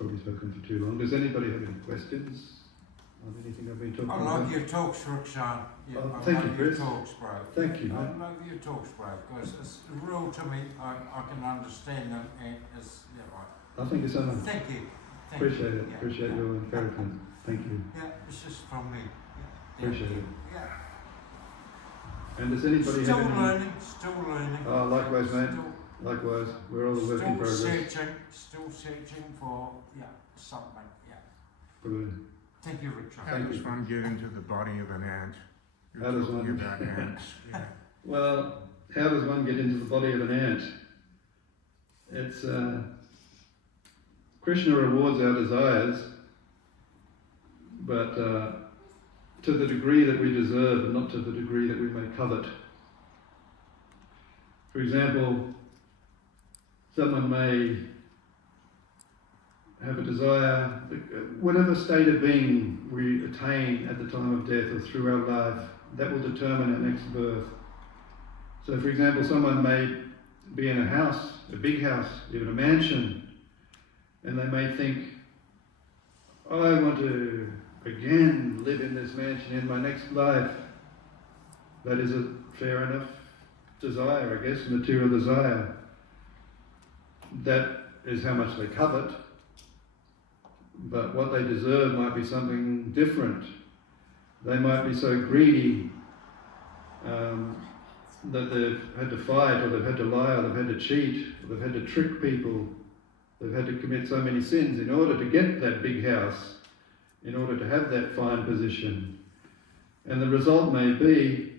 probably spoken for too long. Does anybody have any questions on anything I've been talking about? I like your talks, Rukshan. Thank you, Chris. Your talks, bro. Thank you, I mate. like your talks, bro, because it's real to me. I can understand them, and it's I thank you so much. Thank you. Appreciate it. Yeah. Appreciate your encouragement. Thank you. Yeah, it's just from me. Yeah. Appreciate it. Yeah. And does anybody Still have any? learning, still learning. Oh, likewise, mate. Still, Likewise. We're all a work in progress. still searching for something. Yeah. Good. Thank you, Richard. How does one get into the body of an ant? You're How does talking one- about ants. Yeah. Well, how does one get into the body of an ant? It's Krishna rewards our desires, but to the degree that we deserve, and not to the degree that we may covet. For example, someone may have a desire, whatever state of being we attain at the time of death or through our life, that will determine our next birth. So, for example, someone may be in a house, a big house, even a mansion, and they may think, I want to again live in this mansion in my next life. That is a fair enough desire, I guess, material desire. That is how much they covet, but what they deserve might be something different. They might be so greedy that they've had to fight, or they've had to lie, or they've had to cheat, or they've had to trick people. They've had to commit so many sins in order to get that big house, in order to have that fine position. And the result may be,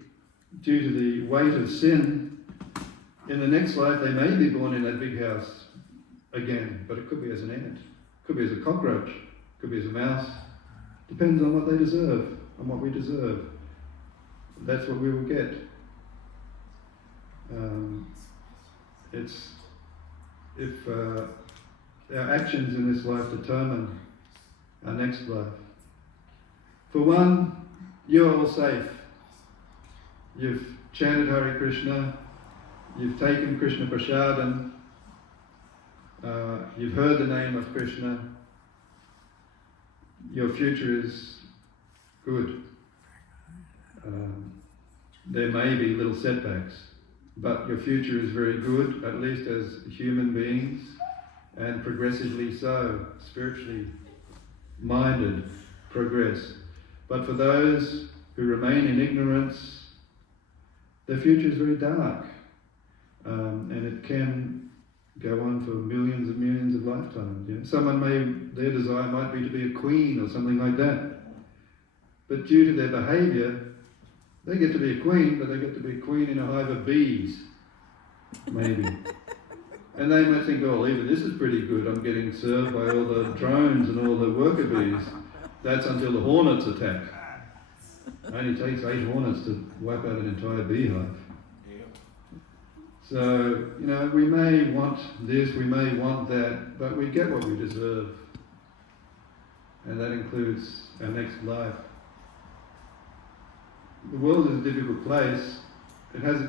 due to the weight of sin, in the next life they may be born in that big house again, but it could be as an ant, could be as a cockroach, could be as a mouse. Depends on what they deserve, on what we deserve. That's what we will get. It's if our actions in this life determine our next life. For one, you're all safe. You've chanted Hare Krishna, you've taken Krishna Prasadam, you've heard the name of Krishna. Your future is good. There may be little setbacks, but your future is very good, at least as human beings, and progressively so, spiritually minded, progress. But for those who remain in ignorance, their future is very dark, and it can go on for millions and millions of lifetimes. You know? Someone their desire might be to be a queen or something like that, but due to their behaviour, they get to be a queen, but they get to be a queen in a hive of bees, maybe. And they might think, oh, even this is pretty good, I'm getting served by all the drones and all the worker bees. That's until the hornets attack. It only takes 8 hornets to wipe out an entire beehive. So, we may want this, we may want that, but we get what we deserve. And that includes our next life. The world is a difficult place. It has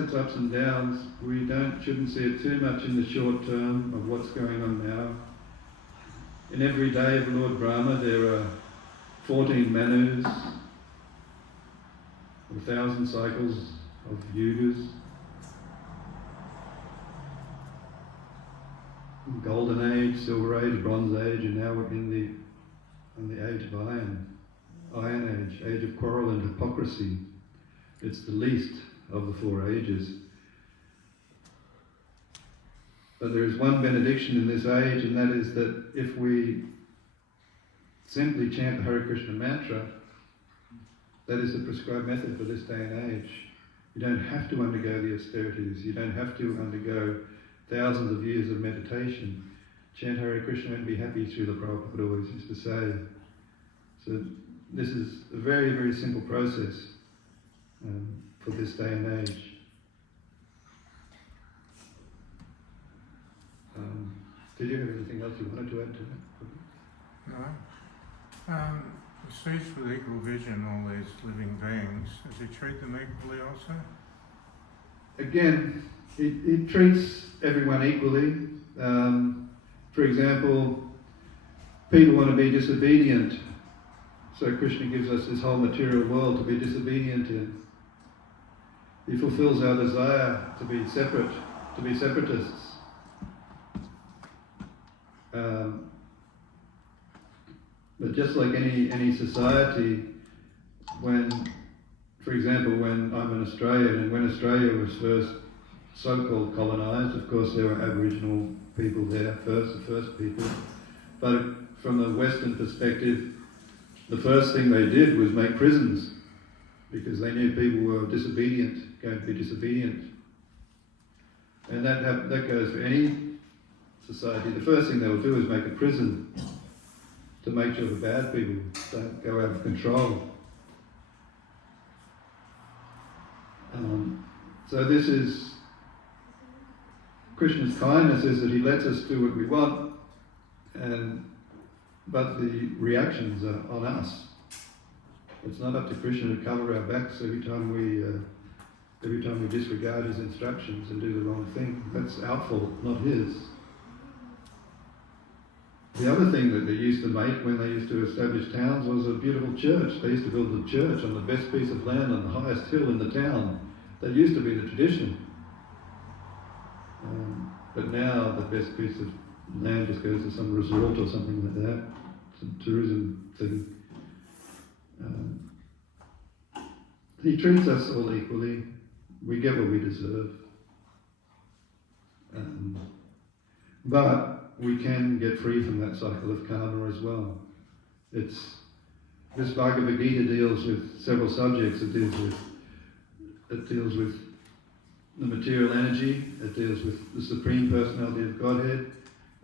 its ups and downs. We shouldn't see it too much in the short term of what's going on now. In every day of Lord Brahma there are 14 manus, 1,000 cycles of yugas. Golden Age, Silver Age, Bronze Age, and now we're in the Age of Iron Age of quarrel and hypocrisy. It's the least of the 4 ages. But there is one benediction in this age, and that is that if we simply chant the Hare Krishna mantra, that is the prescribed method for this day and age. You don't have to undergo the austerities. You don't have to undergo thousands of years of meditation. Chant Hare Krishna and be happy, Srila Prabhupada always used to say. So this is a very, very simple process for this day and age. Did you have anything else you wanted to add to that? No. He speaks with equal vision all these living beings. Does he treat them equally also? Again, he treats everyone equally. For example, people want to be disobedient. So Krishna gives us this whole material world to be disobedient in. He fulfills our desire to be separate, to be separatists. But just like any society, when, for example, when I'm an Australian, and when Australia was first so-called colonised, of course there were Aboriginal people there first, the first people. But from a Western perspective, the first thing they did was make prisons, because they knew people were disobedient, going to be disobedient. And that goes for any society. The first thing they will do is make a prison to make sure the bad people don't go out of control. So this is Krishna's kindness, is that he lets us do what we want, but the reactions are on us. It's not up to Krishna to cover our backs every time we disregard his instructions and do the wrong thing. That's our fault, not his. The other thing that they used to make when they used to establish towns was a beautiful church. They used to build a church on the best piece of land on the highest hill in the town. That used to be the tradition. But now the best piece of land just goes to some resort or something like that. Some tourism thing. He treats us all equally. We get what we deserve. But we can get free from that cycle of karma as well. This Bhagavad Gita deals with several subjects. It deals with the material energy. It deals with the Supreme Personality of Godhead.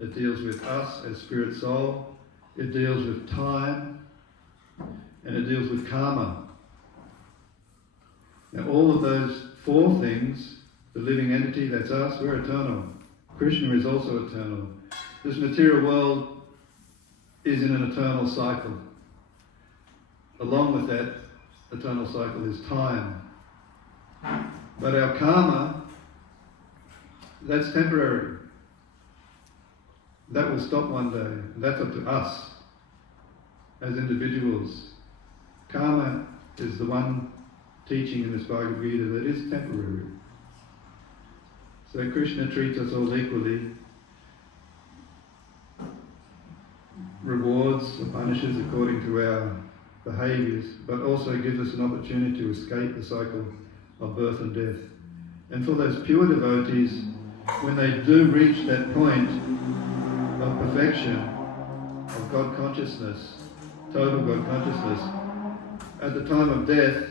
It deals with us as spirit soul. It deals with time. And it deals with karma. Now all of those four things, the living entity, that's us, we're eternal. Krishna is also eternal. This material world is in an eternal cycle. Along with that eternal cycle is time. But our karma, that's temporary. That will stop one day. And that's up to us as individuals. Karma is the one teaching in this Bhagavad Gita that is temporary. So Krishna treats us all equally, rewards or punishes according to our behaviours, but also gives us an opportunity to escape the cycle of birth and death. And for those pure devotees, when they do reach that point of perfection, of God consciousness, total God consciousness, at the time of death,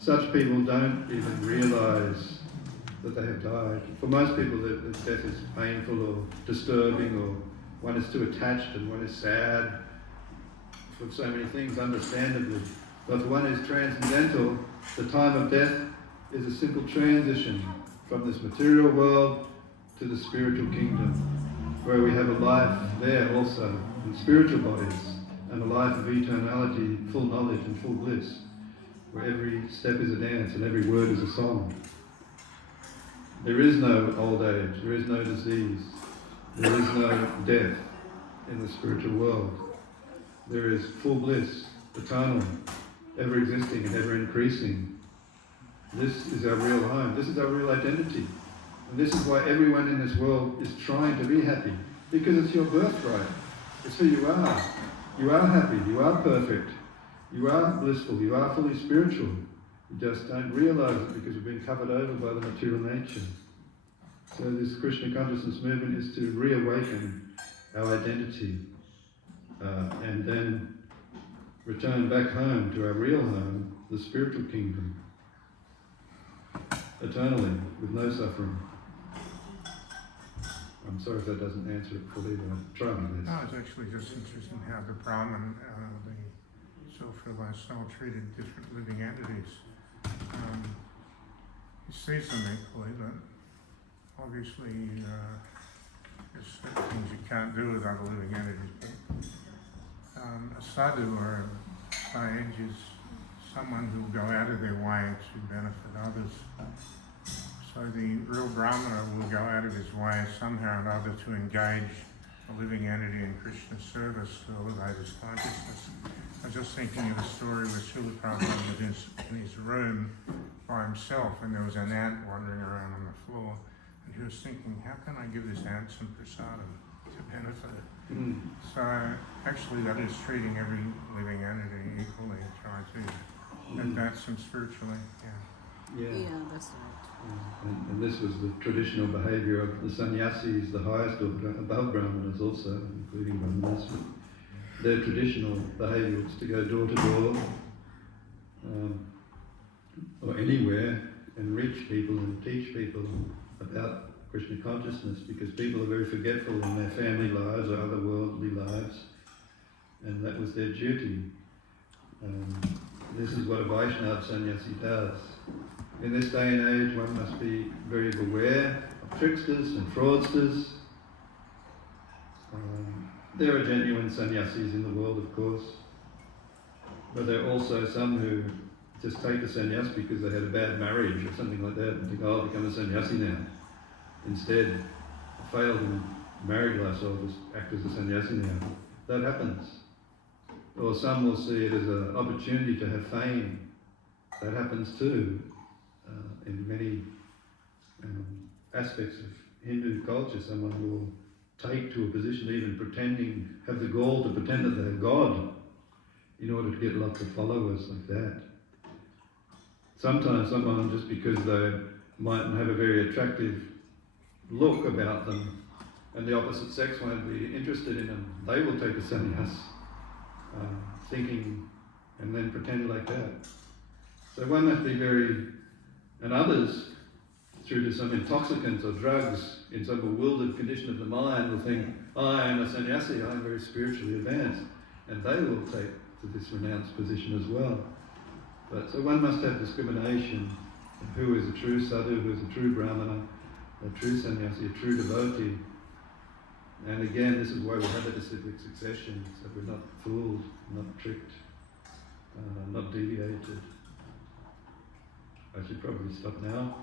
such people don't even realise that they have died. For most people, death is painful or disturbing, or one is too attached and one is sad for so many things, understandably. But for one who is transcendental, the time of death is a simple transition from this material world to the spiritual kingdom, where we have a life there also, in spiritual bodies, and a life of eternality, full knowledge and full bliss, where every step is a dance and every word is a song. There is no old age, there is no disease, there is no death in the spiritual world. There is full bliss, eternal, ever existing and ever increasing. This is our real home, this is our real identity. And this is why everyone in this world is trying to be happy, because it's your birthright. It's who you are. You are happy, you are perfect, you are blissful, you are fully spiritual. You just don't realise it because we've been covered over by the material nature. So this Krishna consciousness movement is to reawaken our identity and then return back home to our real home, the spiritual kingdom, eternally, with no suffering. I'm sorry if that doesn't answer it fully, but I'll try my best. No, it's actually just interesting how the Brahman, the so-called soul treated different living entities. He sees them equally, but obviously there's certain things you can't do with other living entities. A sadhu or a sage is someone who will go out of their way to benefit others. So the real Brahmana will go out of his way somehow or other to engage a living entity in Krishna's service to elevate his consciousness. I was just thinking of a story where Srila Prabhupada was in his room by himself, and there was an ant wandering around on the floor, and he was thinking, how can I give this ant some prasadam to benefit it? Mm. So actually that is treating every living entity equally, try to advance them spiritually. Yeah. Yeah, that's right. And this was the traditional behaviour of the sannyasis, the highest of above brahmanas also, including brahmanas. Their traditional behaviour was to go door to door or anywhere and reach people and teach people about Krishna consciousness, because people are very forgetful in their family lives or other worldly lives, and that was their duty. This is what a Vaishnava sannyasi does. In this day and age, one must be very aware of tricksters and fraudsters. There are genuine sannyasis in the world, of course, but there are also some who just take a sannyas because they had a bad marriage or something like that and think, oh, I'll become a sannyasi now. Instead, failed in married life, so I'll just act as a sannyasi now. That happens. Or some will see it as an opportunity to have fame. That happens too. In many aspects of Hindu culture, someone will take to a position, even pretending, have the gall to pretend that they're God in order to get lots of followers like that. Sometimes someone, just because they mightn't have a very attractive look about them and the opposite sex won't be interested in them, they will take a sannyas, thinking and then pretend like that. So one must be very, and others, through some intoxicants or drugs, in some bewildered condition of the mind, will think, oh, I am a sannyasi, I am very spiritually advanced, and they will take to this renounced position as well. But so one must have discrimination of who is a true sadhu, who is a true brahmana, a true sannyasi, a true devotee. And again, this is why we have a disciplic succession, so we're not fooled, not tricked, not deviated. I should probably stop now.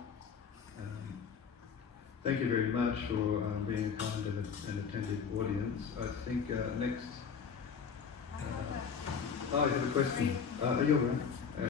Thank you very much for being a kind and attentive audience. I think next... you have a question? You're right.